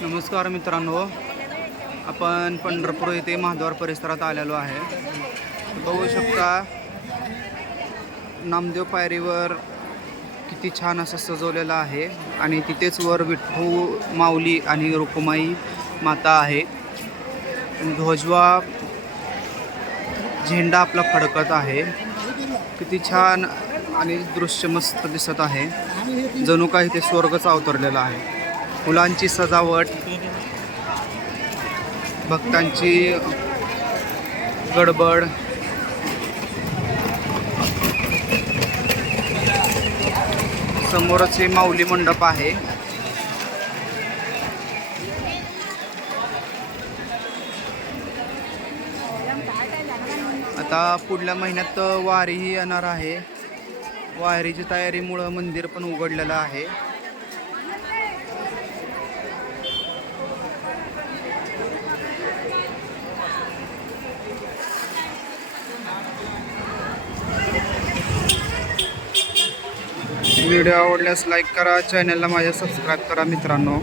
नमस्कार मित्रांनो. आपण पंढरपूर येथे महाद्वार परिसरात आलेलो आहे. बघू शकता नामदेव पायरीवर किती छान असं सजवलेलं आहे आणि तिथेच वर विठ्ठू माऊली आणि रुक्माई माता आहे. ध्वजवा झेंडा आपला फडकत आहे. किती छान आणि दृश्य मस्त दिसत आहे. जणू काही ते स्वर्गच अवतरलेला आहे. फुलांची सजावट भक्तांची गडबड. समोरच हे माऊली मंडप आहे. आता पुढल्या महिन्यात वारीही येणार आहे. वारीची तयारीमुळं मंदिर पण उघडलेलं आहे. व्हिडिओ आवडल्यास लाईक करा चॅनलला माझ्या सबस्क्राईब करा मित्रांनो.